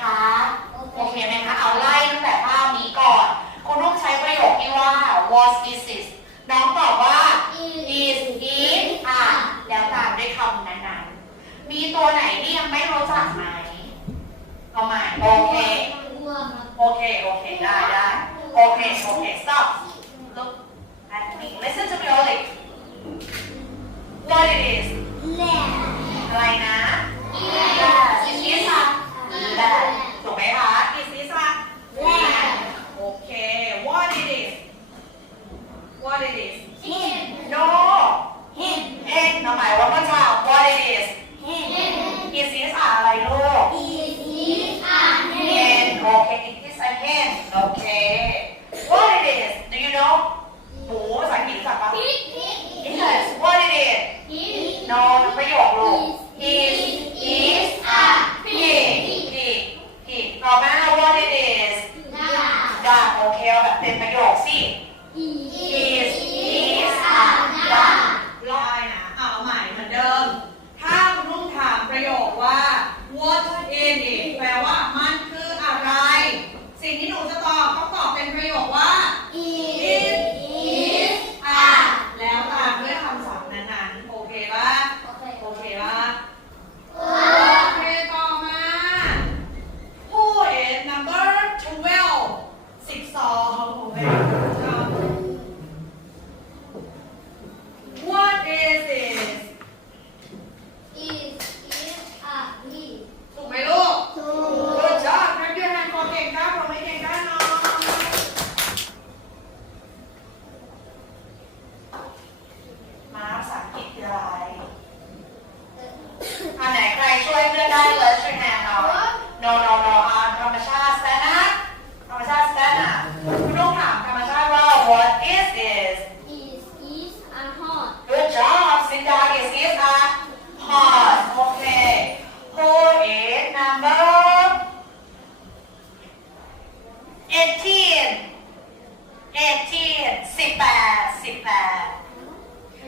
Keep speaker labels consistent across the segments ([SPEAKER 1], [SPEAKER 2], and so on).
[SPEAKER 1] คะ โอเคไหมคะ เอาไล่ตั้งแต่ภาพนี้ก่อน คุณต้องใช้ประโยคที่ว่า was this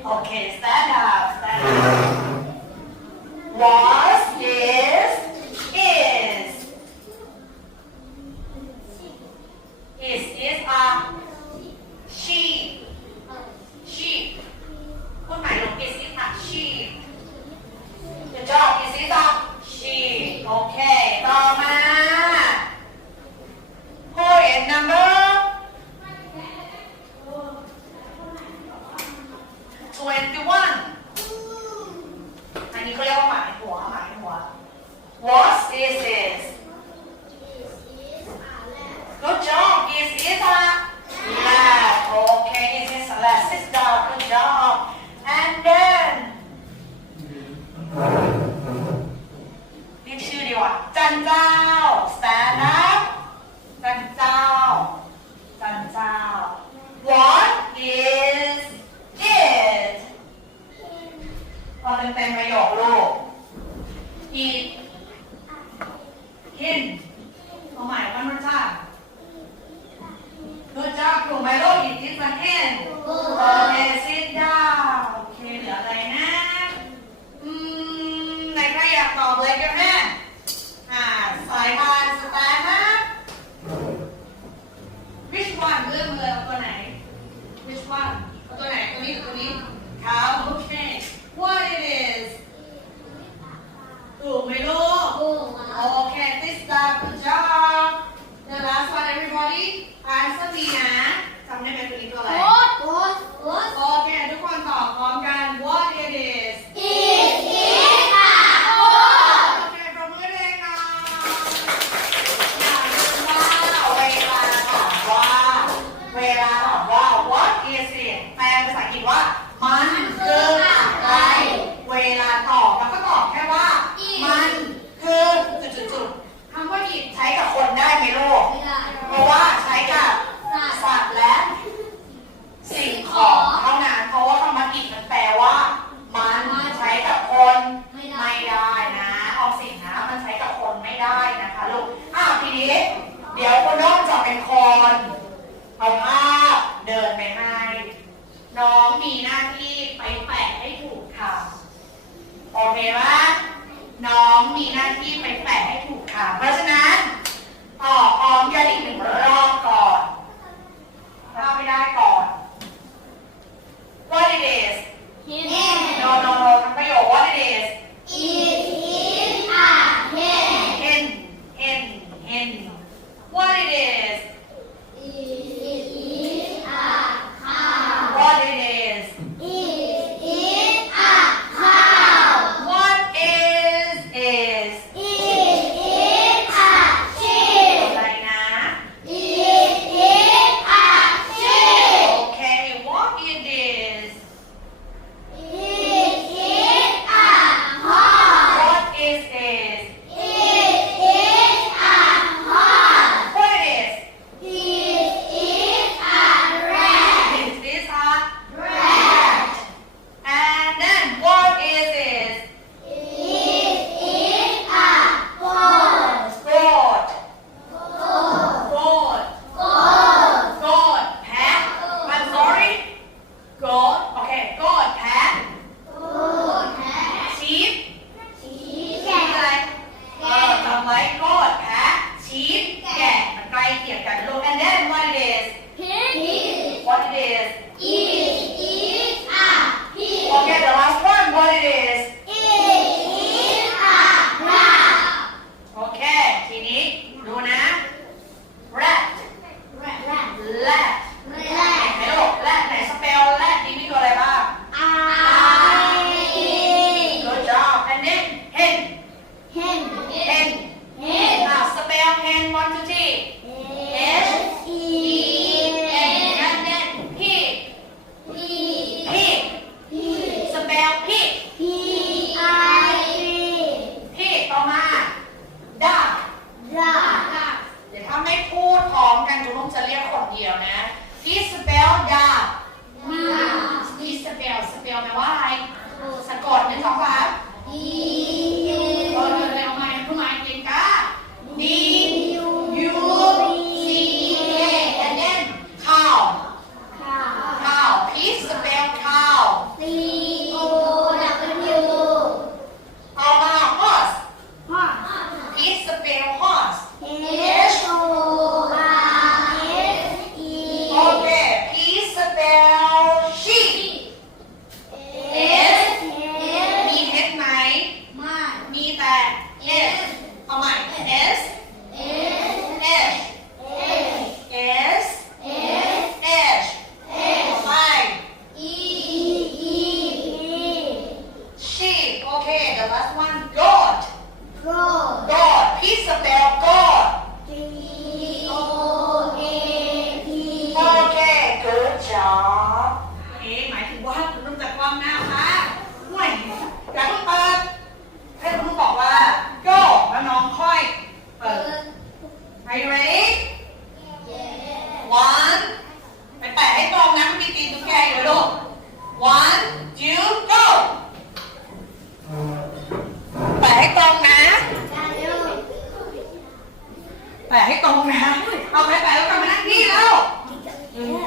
[SPEAKER 1] Okay, stand up, stand up. One. What is this? good job is it a
[SPEAKER 2] lab?
[SPEAKER 1] Okay is it a lab? Sit good job. And then เรียกชื่อดีกว่าจันเจ้า stand up จันเจ้า มัเป็นประโยคลูก eat in เอาใหม่ว่ามันจ้า good job ถูกไหมลูก eat this one hand okay sit down โอเคเหลืออะไรนะ อืมในใครอยากตอบเลยกันแม่อ่าสายพานสแตนนะ which one เลือกมือกตัวไหน which one ตัวไหนตัวนี้หรือตัวนี้ครับ ปลายเส้นนี้นะจำได้ไหมตัวนี้ตัวอะไร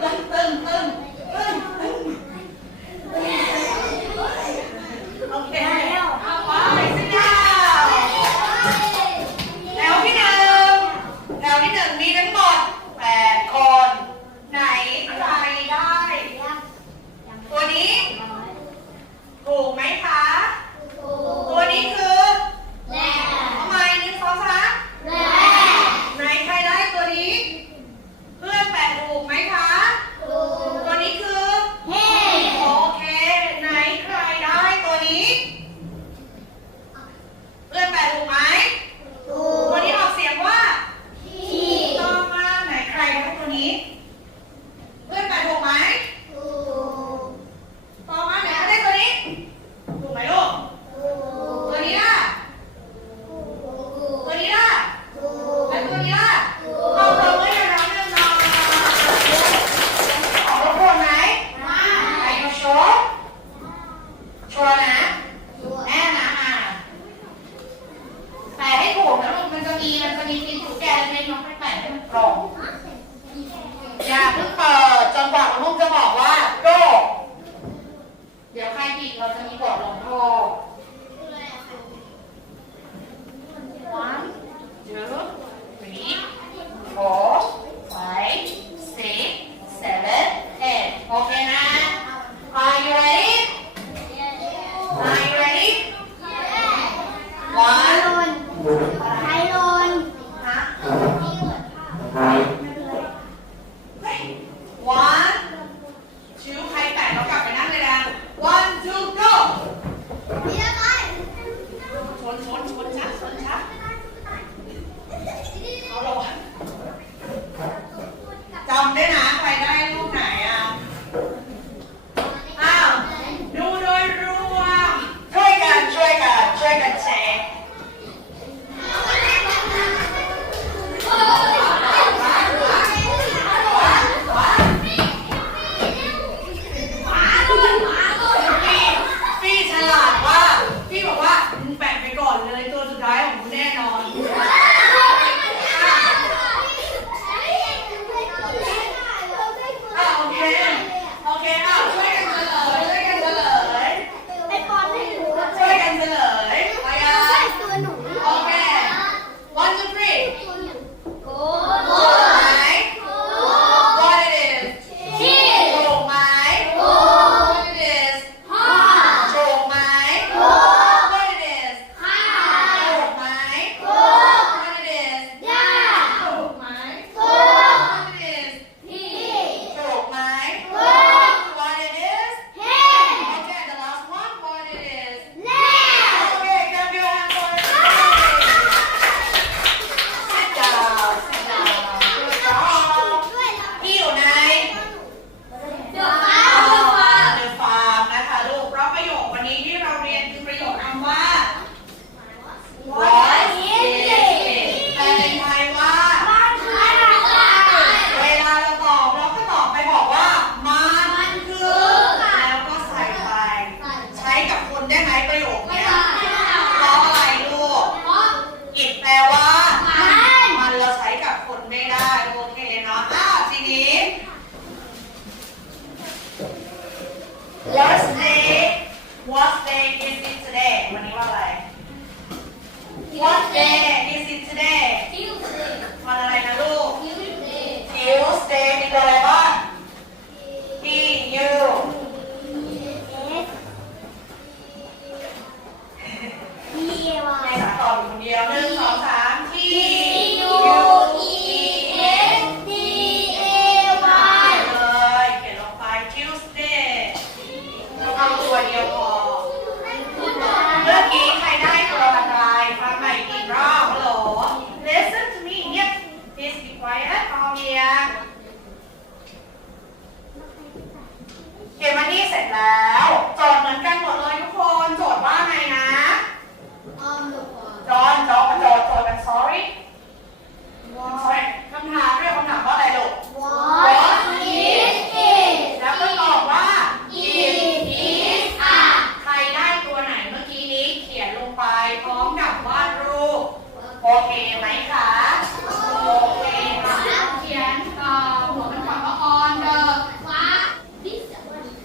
[SPEAKER 1] ben แล้วจอดเหมือนกันหมดเลย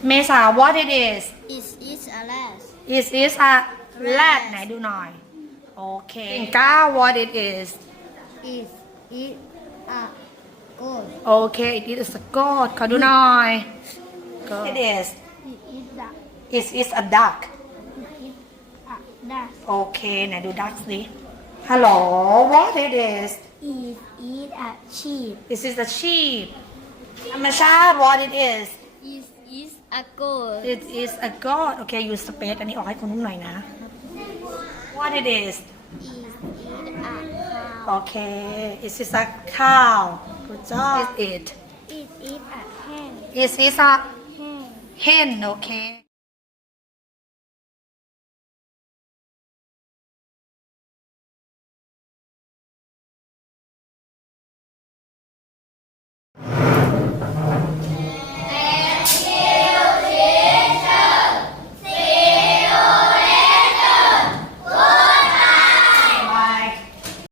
[SPEAKER 3] เมษา what it is
[SPEAKER 4] Is is a less.
[SPEAKER 3] is is a rat ไหนดูหน่อย โอเคก้า what it is
[SPEAKER 5] Is it a goat?
[SPEAKER 3] โอเค it is a goat ขอดูหน่อย
[SPEAKER 6] it is It is a it is a duck it
[SPEAKER 7] is a duck.
[SPEAKER 6] โอเค ไหนดู duck สิฮัลโหล what it is
[SPEAKER 8] Is it a sheep?
[SPEAKER 6] this is a sheep ธรรมชาติ what it is
[SPEAKER 9] Is is a goat?
[SPEAKER 6] it is a goat โอเค use space อันนี้ออกให้คุณนุ่มหน่อยนะ what it is Is
[SPEAKER 10] it a cow? โอ
[SPEAKER 6] เค it is a cow good job
[SPEAKER 9] is it
[SPEAKER 11] Is it a hen?
[SPEAKER 6] is it a Hen. hen โอเค